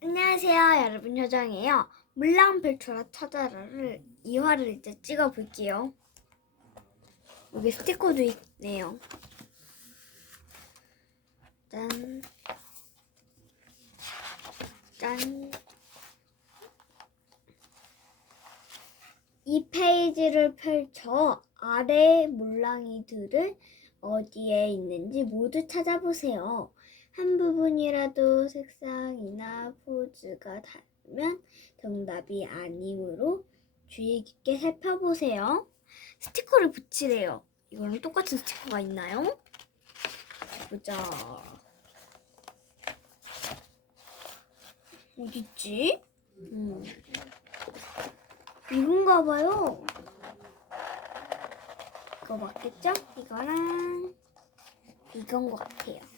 안녕하세요, 여러분. 효정이에요. 물랑벨초라 찾아라를 2화를 이제 찍어볼게요. 여기 스티커도 있네요. 짠. 짠. 이 페이지를 펼쳐 아래 물랑이들을 어디에 있는지 모두 찾아보세요. 한 부분이라도 색상이나 포즈가 다르면 정답이 아니므로 주의 깊게 살펴보세요. 스티커를 붙이래요. 이거랑 똑같은 스티커가 있나요? 보자. 어딨지? 음. 이건가 봐요. 이거 맞겠죠? 이거랑 이건 것 같아요.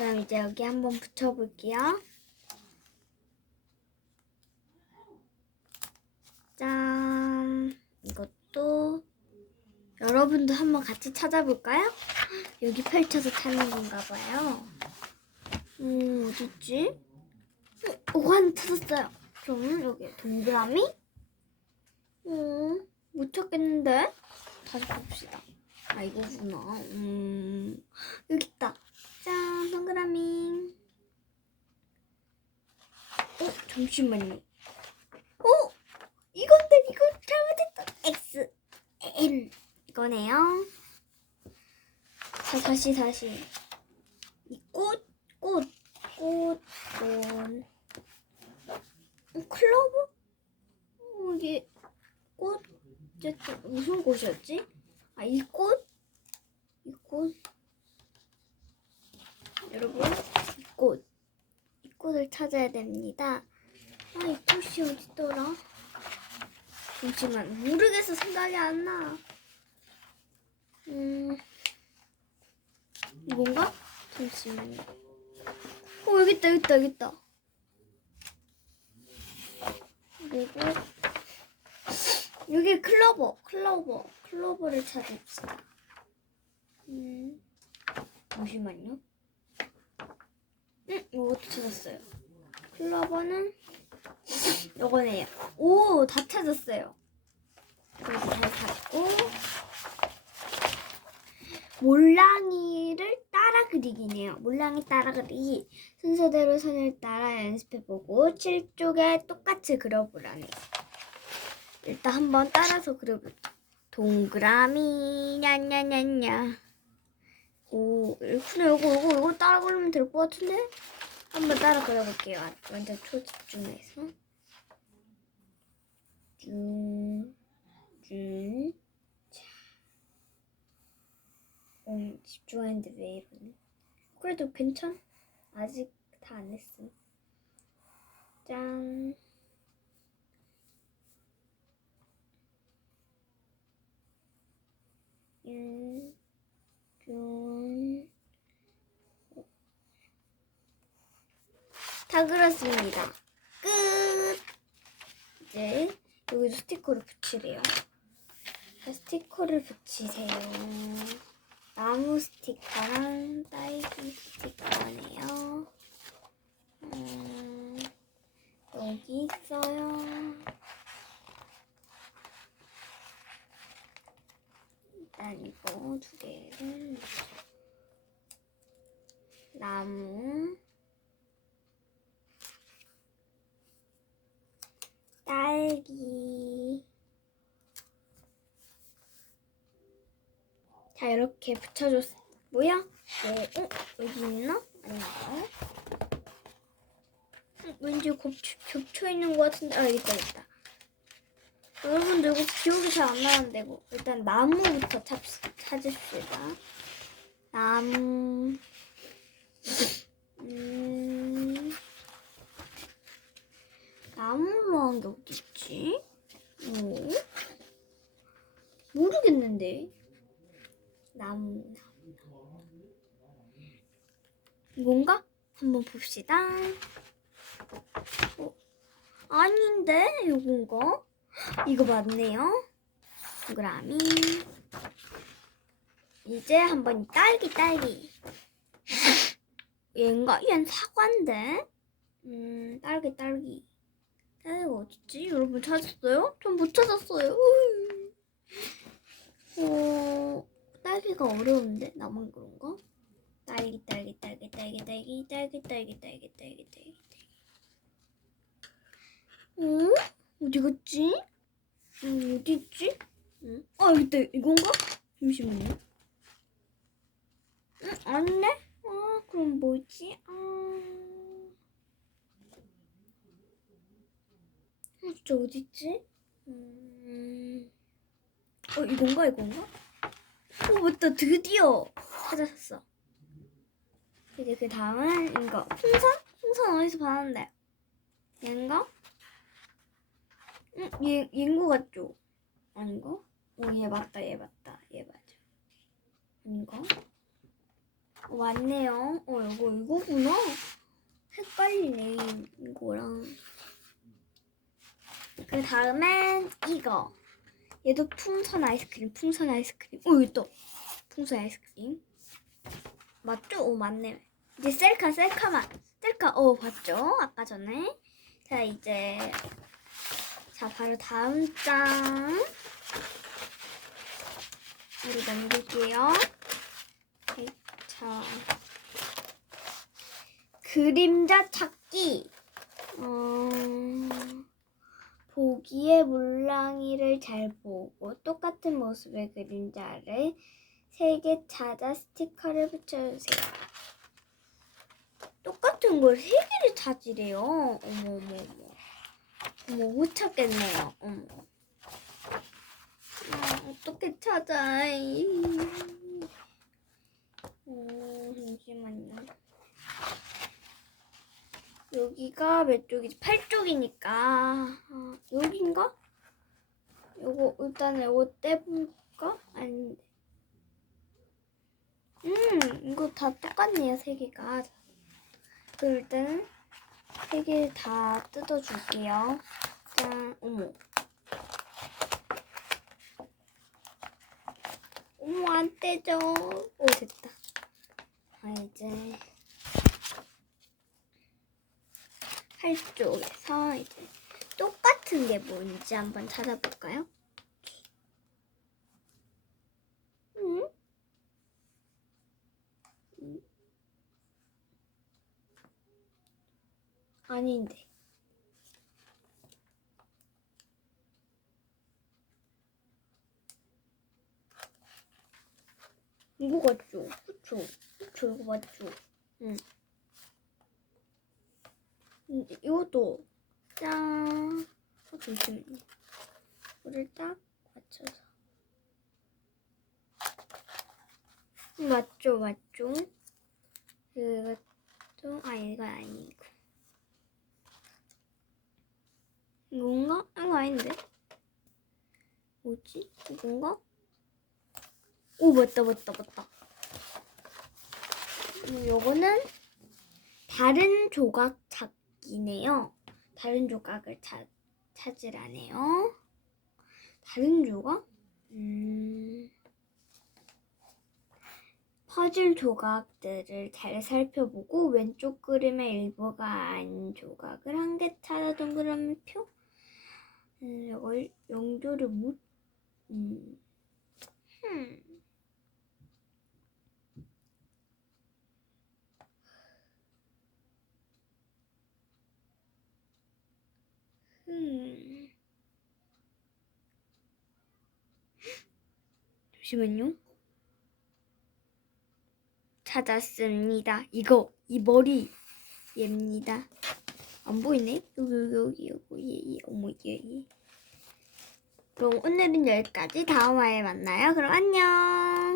그럼 이제 여기 한번 붙여볼게요. 짠. 이것도 여러분도 한번 같이 찾아볼까요? 여기 펼쳐서 찾는 건가 봐요. 음, 어딨지? 어, 이거 하나 찾았어요. 그럼 여기 동그라미? 음, 못 찾겠는데? 다시 봅시다. 아, 이거구나. 음, 여기 있다. 짠, 동그라미. 어, 잠시만요. 어, 이건데, 이거 잘못했다. X, N. 이거네요. 자, 다시, 다시. 이 꽃, 꽃, 꽃, 꽃. 어, 클로버? 어, 이게 꽃, 어쨌든 무슨 꽃이었지? 아, 이 꽃? 이 꽃? 여러분, 이 꽃. 이 꽃을 찾아야 됩니다. 아, 이 꽃이 어딨더라? 잠시만, 모르겠어. 생각이 안 나. 음, 이건가? 잠시만요. 어, 여기 있다, 여기 있다, 여기 있다. 그리고, 여기 클로버, 클로버, 클로버를 찾읍시다. 음, 잠시만요. 응, 이것도 찾았어요. 클로버는 요거네요. 오, 다 찾았어요. 그래서 잘 찾고 몰랑이를 따라 그리기네요. 몰랑이 따라 그리기. 순서대로 선을 따라 연습해보고 7쪽에 똑같이 그려보라네요. 일단 한번 따라서 그려볼게요. 동그라미 냐냐냐냐 오 그래 요거 요거 요거 따라 그리면 될 것 같은데? 한번 따라 그려볼게요. 아, 완전 초집중해서. 쭉 자. 음, 집중했는데 왜 이러네? 그래도 괜찮 아직 다 안 했어 짠. 음, 균. 다 그렸습니다. 끝! 이제 여기도 스티커를 붙이래요. 자, 스티커를 붙이세요. 나무 스티커랑 딸기 스티커네요. 음, 여기 있어요. 일단 이거 두 개를 나무 딸기 자 이렇게 붙여줬고요 네, 어? 여기 있나? 아닌가요? 음, 왠지 겹쳐, 겹쳐 있는 것 같은데 아 있다 있다 여러분들 이거 기억이 잘 안 나는데 뭐 일단 나무부터 찾, 찾읍시다. 나무. 음. 게 어디 있지? 뭐? 모르겠는데. 나무, 나무, 나무. 이건가? 한번 봅시다. 어, 아닌데? 이건가? 이거 맞네요. 동그라미. 이제 한번 이 딸기 딸기. 얘인가? 얘는 사과인데. 음 딸기 딸기. 딸기가 어딨지? 여러분 찾았어요? 전 못 찾았어요. 어, 딸기가 어려운데 나만 그런가? 딸기 딸기 딸기 딸기 딸기 딸기 딸기 딸기 딸기 딸기 어? 어디 갔지? 음, 어디 있지? 응? 아 있다 이건가? 잠시만요 응? 아니네? 아 그럼 뭐지? 아... 아 진짜 어디 있지? 음... 어 이건가 이건가? 어 맞다 드디어 찾았어 이제 그 다음은 이거 풍선? 풍선 어디서 봤는데 얘인가? 응, 얘, 얘인 거 같죠? 아닌가? 어, 얘 맞다, 얘 맞다, 얘 맞아. 아닌가? 어, 맞네요. 어, 이거, 이거구나. 헷갈리네, 이거랑. 그 다음엔 이거. 얘도 풍선 아이스크림, 풍선 아이스크림. 어, 여기 또. 풍선 아이스크림. 맞죠? 오, 맞네. 이제 셀카, 셀카만. 셀카, 어, 봤죠? 아까 전에. 자, 이제 자, 바로 다음 장. 이로 넘길게요. 네, 자, 그림자 찾기. 어, 보기에 물랑이를 잘 보고 똑같은 모습의 그림자를 세 개 찾아 스티커를 붙여주세요. 똑같은 걸 세 개를 찾으래요. 어머, 어머, 어머. 어머 못 찾겠네요. 어머. 아, 어떻게 찾아? 이. 어, 잠시만요. 여기가 몇 쪽이지? 8쪽이니까 아, 여긴가? 요거 일단 요거 떼볼까? 아닌데. 음 이거 다 똑같네요 세 개가. 그럼 일단은 세 개 다 뜯어줄게요. 짠, 어머. 어머, 안 떼져. 오, 됐다. 아, 이제. 팔쪽에서 이제 똑같은 게 뭔지 한번 찾아볼까요? 응? 아닌데. 그쵸? 이거 맞죠? 응. 음, 이것도 짠. 어, 잠시만요. 이거를 딱 맞춰서. 음, 맞죠? 맞죠? 이것도, 아, 이건 아니고. 이건가? 이거 아닌데? 뭐지? 이건가? 오 맞다 맞다 맞다 음, 요거는 다른 조각 찾기네요 다른 조각을 찾, 찾으라네요 다른 조각? 음... 퍼즐 조각들을 잘 살펴보고 왼쪽 그림의 일부가 아닌 조각을 한 개 찾아 동그라미 표 음, 이걸 영조를 못 음. 흠. 음. 잠시만요. 찾았습니다. 이거 이 머리 얘입니다. 안 보이네? 여기 여기 여기 여기. 어머 얘, 얘. 그럼 오늘은 여기까지 다음 화에 만나요. 그럼 안녕.